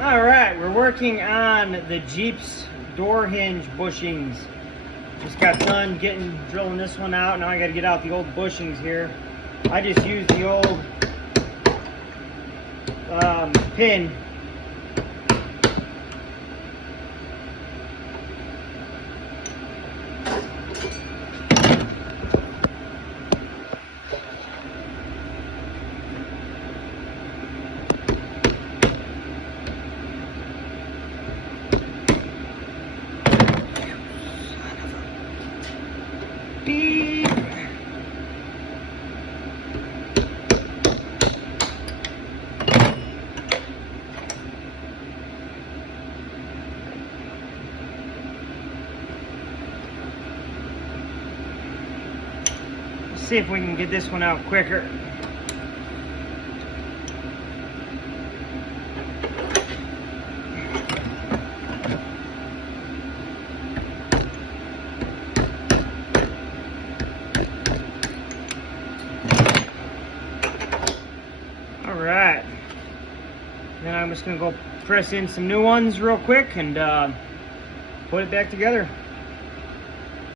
All right, we're working on the Jeep's door hinge bushings. Just got done drilling this one out. Now I got to get out the old bushings here. I just used the old pin. Beep. Let's see if we can get this one out quicker. All right, then I'm just gonna go press in some new ones real quick and put it back together.